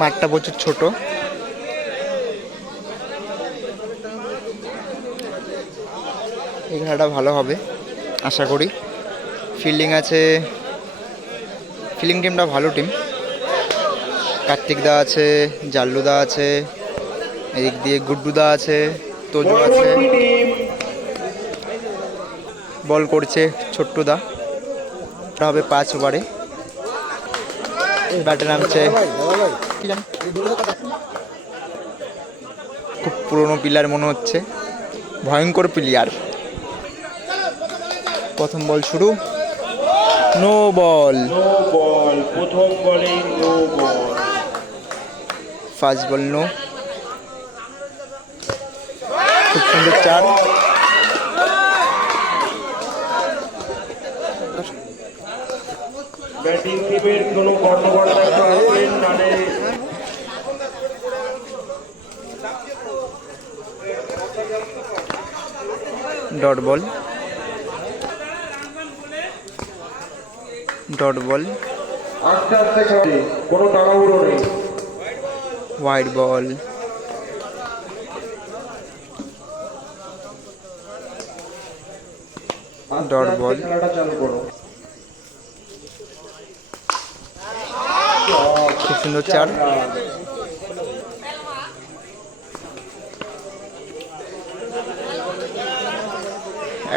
মাঠটা প্রচুর ছোট। এই খেলাটা ভালো হবে, আশা করি। ফিল্ডিং আছে ফিল্ডিং টিমটা ভালো টিম কার্তিক দা আছে জাল্লু দা আছে। এদিক দিয়ে গুড্ডুদা আছে তোজো আছে। বল করছে ছোট্টু দা এটা হবে পাঁচ ওভারে। ব্যাটে নামছে। খুব পুরনো প্লেয়ার মনে হচ্ছে। ভয়ঙ্কর প্লেয়ার। প্রথম বল শুরু। No ball. First ball no. খুব সুন্দর চার। ব্যাটিং টিমের কোনো কর্মকর্তা একটু আসবেন নালে ডট বল। ডট বল। আস্তে আস্তে খেলে। কোনো তাড়াহুড়ো নেই। হোয়াইট বল চালু করো খুব সুন্দর চার।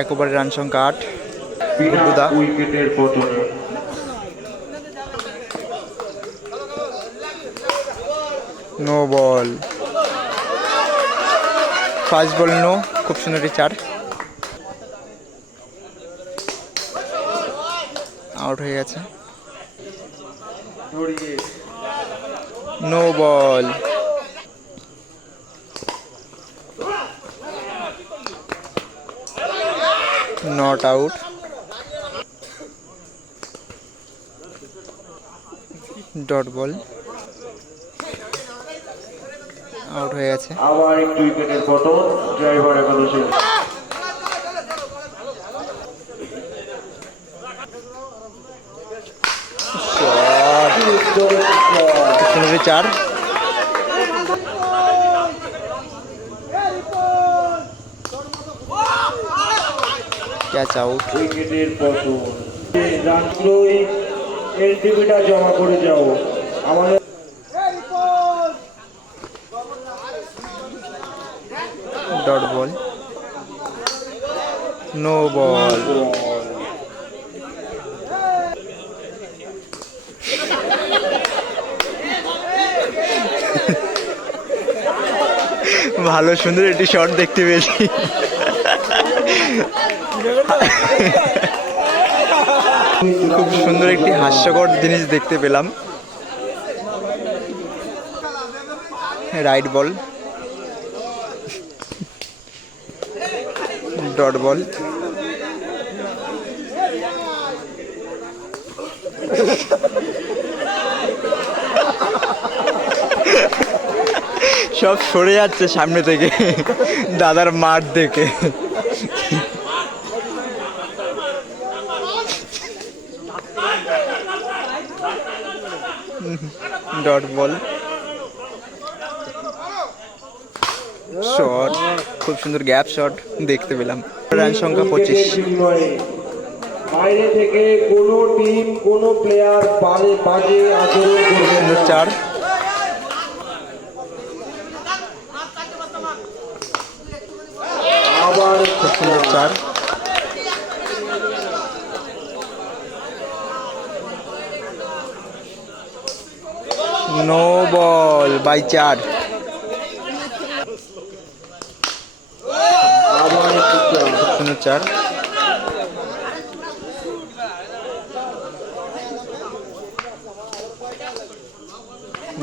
এক ওভারে রান সংখ্যা আট। উইকেটের no ball. First ball no, খুব সুন্দর চার। আউট হয়ে গেছে। No ball not out dot ball out হয়ে গেছে। আবার একটু উইকেটের পতন। ড্রাইভার একাদশে। চার। ক্যাচ আউট উইকেটের পতন রানগুলোই এলটিভিটা জমা করে যাও। আমাদের ডট বল নো বল ভালো, সুন্দর একটি শট দেখতে পেয়েছি। খুব সুন্দর একটি হাস্যকর জিনিস দেখতে পেলাম। Right ball. Dot ball. সব সরে যাচ্ছে সামনে থেকে। দাদার মাঠ দেখে। Dot ball. শট খুব সুন্দর গ্যাপ শট দেখতে পেলাম। রান সংখ্যা পঁচিশ। বাইরে থেকে কোনো টিম কোনো প্লেয়ার বাজে বাজে আচরণ করবে চার আবার খুব সুন্দর চার নো বল বাই চার একটু চার।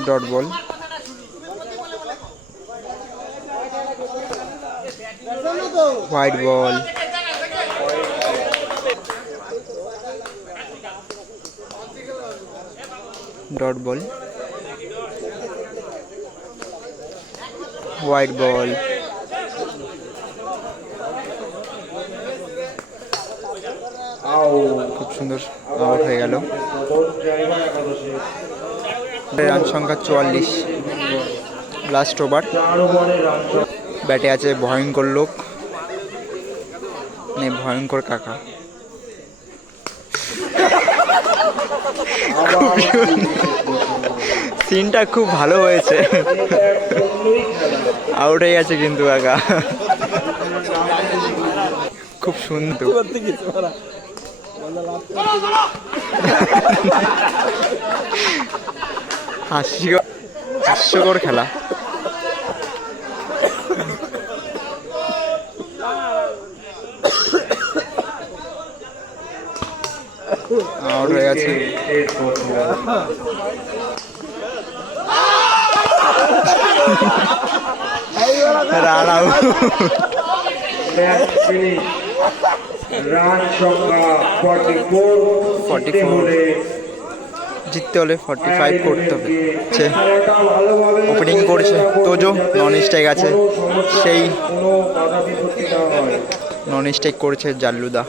Dot white ball dot ball white ball খুব সুন্দর আউট হয়ে গেল। রান সংখ্যা চুয়াল্লিশ। লাস্ট ওভার ব্যাটে আছে ভয়ঙ্কর লোক। মানে ভয়ঙ্কর কাকা। সিনটা খুব ভালো হয়েছে। আউট হয়ে গেছে কিন্তু কাকা। খুব সুন্দর। হাস্যকর হাস্যকর খেলা। আউট হলে জিততে হলে ফর্টি ফাইভ করতে হবে। ওপেনিং করছে তোজো নন স্ট্রাইক আছে। সেই নন স্ট্রাইক করছে জাল্লুদা।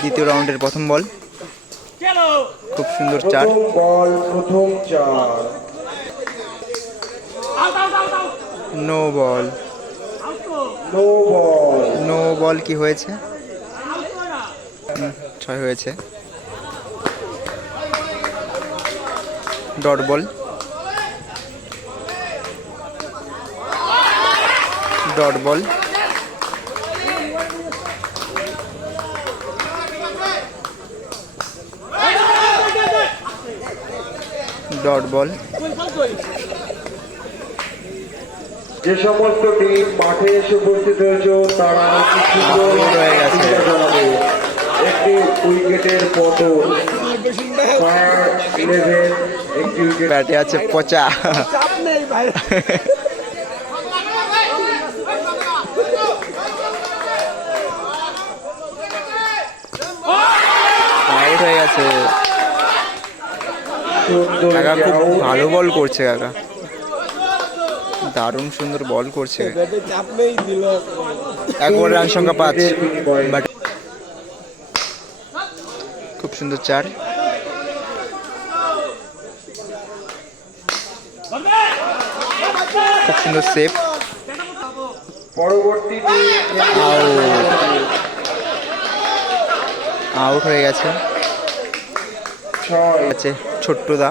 দ্বিতীয় রাউন্ডের প্রথম বল খুব সুন্দর চার প্রথম বল চার। No ball. No ball. No ball কি হয়েছে? ছয় হয়েছে। Dot ball. Dot ball. Dot ball. যে সমস্ত টিম মাঠে এসে উপস্থিত হয়েছে তারা গেছে। একটি উইকেটের পতন। একটি উইকেট। ব্যাটে আছে পচা। হয়ে গেছে। কাকা খুব ভালো বল করছে কাকা। দারুণ সুন্দর বল করছে। একবার রান সংখ্যা পাঁচ। বাট খুব সুন্দর চার। খুব সুন্দর সেফ পরবর্তী আউট হয়ে গেছে। ছয়। আছে। ছোট্টদা।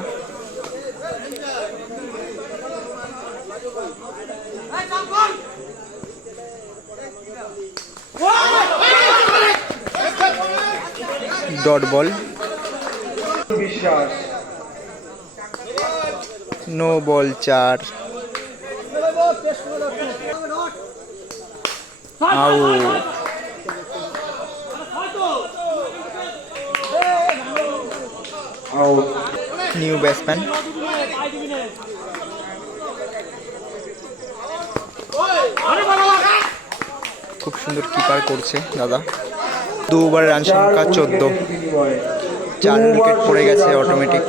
Dot ball. বিশ্বাস নো বল চার। আউট। New batsman. খুব সুন্দর কিপার করছে দাদা। দু ওভার রান সংখ্যা চোদ্দ। চার উইকেট পড়ে গেছে অটোমেটিক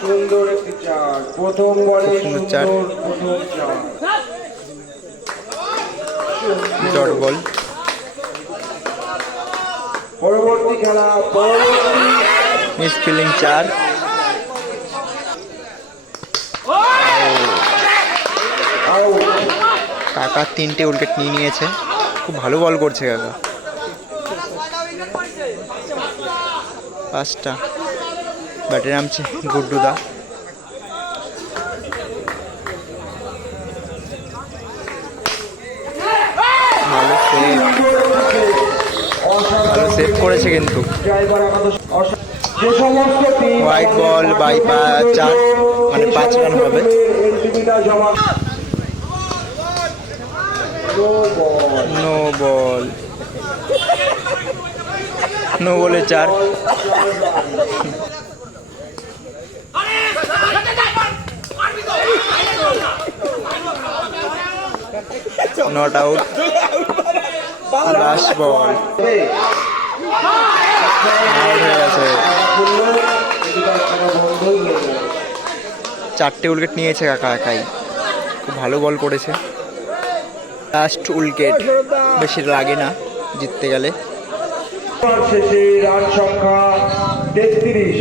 সুন্দর একটি চার প্রথম বলে খুব সুন্দর চার। সুন্দর প্রথম চার ডট বল পরবর্তী খেলা মিস ফিলিং চার। কাকা তিনটে উইকেট নিয়ে নিয়েছে। খুব ভালো বল করছে কাকা। পাঁচটা। ব্যাটে নামছে গুড্ডুদা ভালো সেভ ভালো সেভ করেছে কিন্তু। Ball by পা- চার, মানে পাঁচ রান হবে। বল নো বল নো বলে চার। Not out last ball. চারটে উইকেট নিয়েছে কাকা একাই। খুব ভালো বল করেছে। Last wicket. বেশি লাগে না জিততে গেলে। শেষে রান সংখ্যা তেত্রিশ।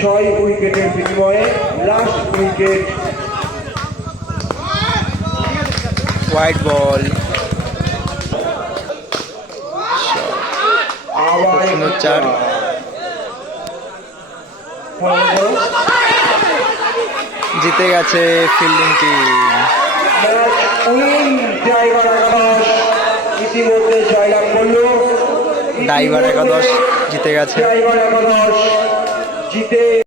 ছয় উইকেটের বিনিময়ে লাস্ট উইকেট। হোয়াইট বল চার। জিতে গেছে ফিল্ডিং টিম ড্রাইভার একাদশ জিতে গেছে জিতে